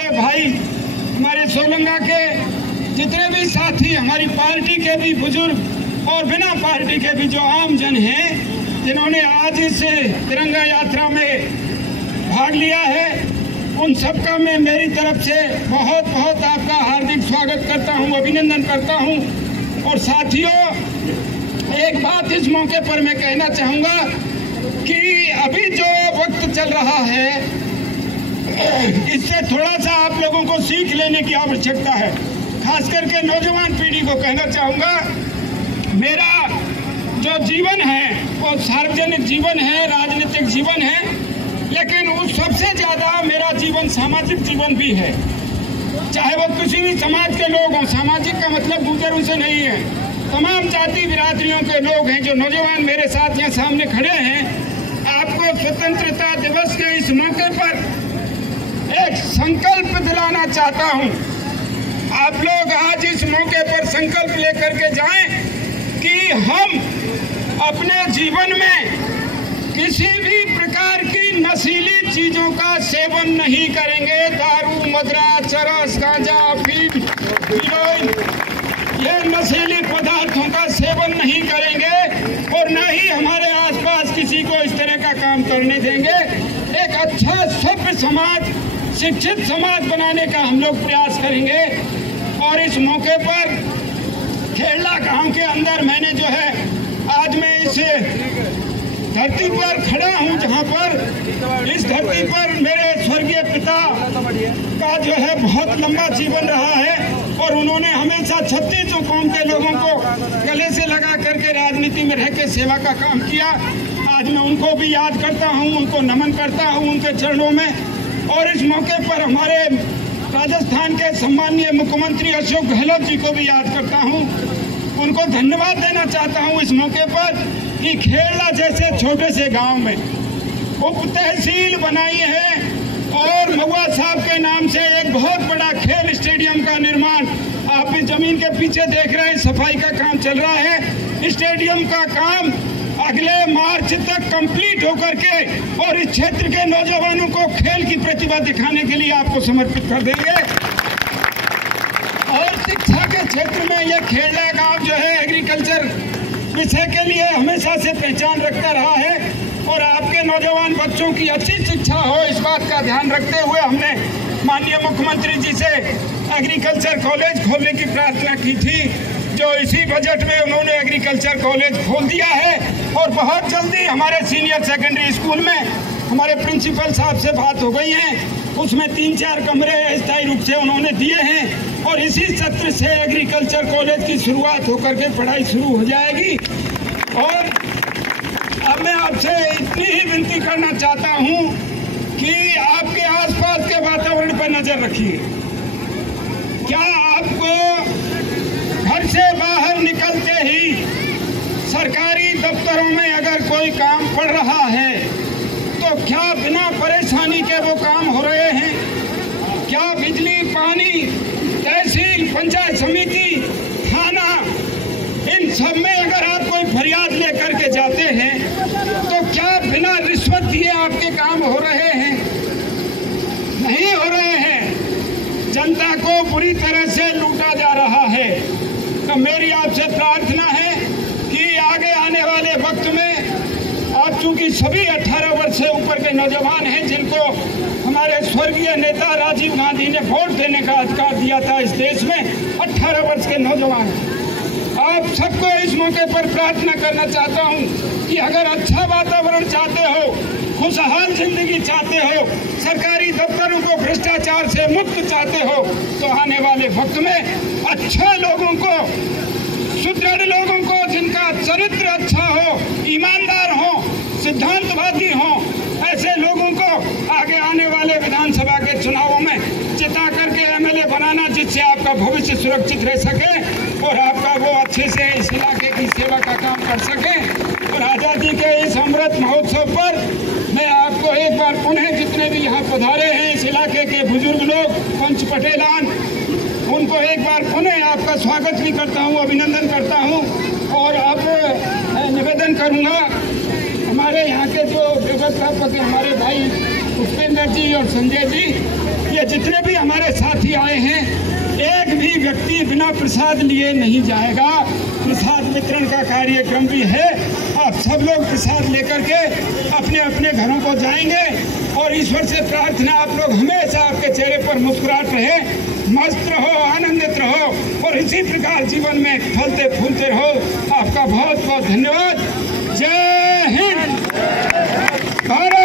हमारे भाई, हमारे सोलंगा के जितने भी साथी, हमारी पार्टी के भी बुजुर्ग और बिना पार्टी के भी जो आम जन हैं, जिन्होंने आज इस तिरंगा यात्रा में भाग लिया है, उन सबका मैं मेरी तरफ से बहुत बहुत आपका हार्दिक स्वागत करता हूं, अभिनंदन करता हूं। और साथियों, एक बात इस मौके पर मैं कहना चाहूँगा कि अभी जो वक्त चल रहा है, इससे थोड़ा सा आप लोगों को सीख लेने की आवश्यकता है। खास करके नौजवान पीढ़ी को कहना चाहूँगा, मेरा जो जीवन है वो सार्वजनिक जीवन है, राजनीतिक जीवन है, लेकिन उस सबसे ज़्यादा मेरा जीवन सामाजिक जीवन भी है। चाहे वो किसी भी समाज के लोग हों, सामाजिक का मतलब गुजरों से नहीं है, तमाम जाति बिरादरियों के लोग हैं। जो नौजवान मेरे साथ यहाँ सामने खड़े हैं, आपको स्वतंत्रता दिवस के इस मौके पर एक संकल्प दिलाना चाहता हूँ। आप लोग आज इस मौके पर संकल्प लेकर के जाएं कि हम अपने जीवन में किसी भी प्रकार की नशीली चीजों का सेवन नहीं करेंगे। दारू, मदरा, चरस, गांजा, अफीम, हीरोइन, ये नशीली पदार्थों का सेवन नहीं करेंगे और न ही हमारे आसपास किसी को इस तरह का काम करने देंगे। एक अच्छा सभ्य समाज, शिक्षित समाज बनाने का हम लोग प्रयास करेंगे। और इस मौके पर खेड़ला गांव के अंदर मैंने जो है, आज मैं इस धरती पर खड़ा हूं, जहां पर इस धरती पर मेरे स्वर्गीय पिता का जो है बहुत लंबा जीवन रहा है और उन्होंने हमेशा 36 कौम के लोगों को गले से लगा करके राजनीति में रह के सेवा का काम किया। आज मैं उनको भी याद करता हूं, उनको नमन करता हूं उनके चरणों में। और इस मौके पर हमारे राजस्थान के सम्माननीय मुख्यमंत्री अशोक गहलोत जी को भी याद करता हूं, उनको धन्यवाद देना चाहता हूं इस मौके पर कि खेड़ला जैसे छोटे से गांव में उप तहसील बनाई है और महुआ साहब के नाम से एक बहुत बड़ा खेल स्टेडियम का निर्माण, आप इस जमीन के पीछे देख रहे हैं, सफाई का काम चल रहा है। स्टेडियम का काम अगले मार्च तक कंप्लीट होकर के और इस क्षेत्र के नौजवानों को खेल की प्रतिभा दिखाने के लिए आपको समर्पित कर देंगे। और शिक्षा के क्षेत्र में यह खेड़ला गांव जो है एग्रीकल्चर विषय के लिए हमेशा से पहचान रखता रहा है और आपके नौजवान बच्चों की अच्छी शिक्षा हो, इस बात का ध्यान रखते हुए हमने माननीय मुख्यमंत्री जी से एग्रीकल्चर कॉलेज खोलने की प्रार्थना की थी, जो इसी बजट में उन्होंने एग्रीकल्चर कॉलेज खोल दिया है। और बहुत जल्दी हमारे सीनियर सेकेंडरी स्कूल में हमारे प्रिंसिपल साहब से बात हो गई है, उसमें 3-4 कमरे स्थायी रूप से उन्होंने दिए हैं और इसी सत्र से एग्रीकल्चर कॉलेज की शुरुआत होकर के पढ़ाई शुरू हो जाएगी। और अब मैं आपसे इतनी ही विनती करना चाहता हूं कि आपके आसपास के वातावरण पर नजर रखिए। क्या आपको घर से बाहर निकलते ही सरकारी दफ्तरों में अगर कोई काम पड़ रहा है तो क्या बिना परेशानी के वो काम हो रहे हैं? क्या बिजली, पानी, तहसील, पंचायत समिति, थाना, इन सब में अगर आप कोई फरियाद लेकर के जाते हैं तो क्या बिना रिश्वत दिए आपके काम हो रहे हैं? नहीं हो रहे हैं। जनता को बुरी तरह से लूटा जा रहा है। तो मेरी आपसे प्रार्थना है कि आगे आने वाले वक्त में आप चूंकि सभी 18 वर्ष से ऊपर के नौजवान हैं, जिनको हमारे स्वर्गीय नेता राजीव गांधी ने वोट देने का अधिकार दिया था इस देश में, 18 वर्ष के नौजवान, आप सबको इस मौके पर प्रार्थना करना चाहता हूं कि अगर अच्छा वातावरण चाहते हो, खुशहाल जिंदगी चाहते हो, सरकारी दफ्तरों को भ्रष्टाचार से मुक्त चाहते हो, तो आने वाले वक्त में अच्छे लोगों को, सुदृढ़ लोगों को, जिनका चरित्र अच्छा हो, ईमानदार हो, सिद्धांतवादी हो, ऐसे लोगों को आगे आने वाले विधानसभा के चुनावों में जिता करके एमएलए बनाना, जिससे आपका भविष्य सुरक्षित रह सके और आपका वो अच्छे से इस इलाके की सेवा का काम कर सके। और आज़ादी के इस अमृत महोत्सव पर मैं आपको एक बार पुनः, जितने भी यहाँ पधारे हैं इस इलाके के बुजुर्ग लोग, पंच पटेलान, उनको एक बार पुनः आपका स्वागत भी करता हूँ, अभिनंदन करता हूँ। और अब निवेदन करूँगा हमारे यहाँ के जो व्यवस्थापक हैं, हमारे भाई पुष्पेंद्र जी और संजय जी, ये जितने भी हमारे साथी आए हैं, एक भी व्यक्ति बिना प्रसाद लिए नहीं जाएगा। प्रसाद वितरण का कार्यक्रम भी है। आप सब लोग प्रसाद लेकर के अपने अपने घरों को जाएंगे और ईश्वर से प्रार्थना, आप लोग हमेशा आपके चेहरे पर मुस्कुराहट रहे, मस्त रहो, आनंदित रहो और इसी प्रकार जीवन में फलते फूलते रहो। आपका बहुत बहुत धन्यवाद। जय हिंद। भारत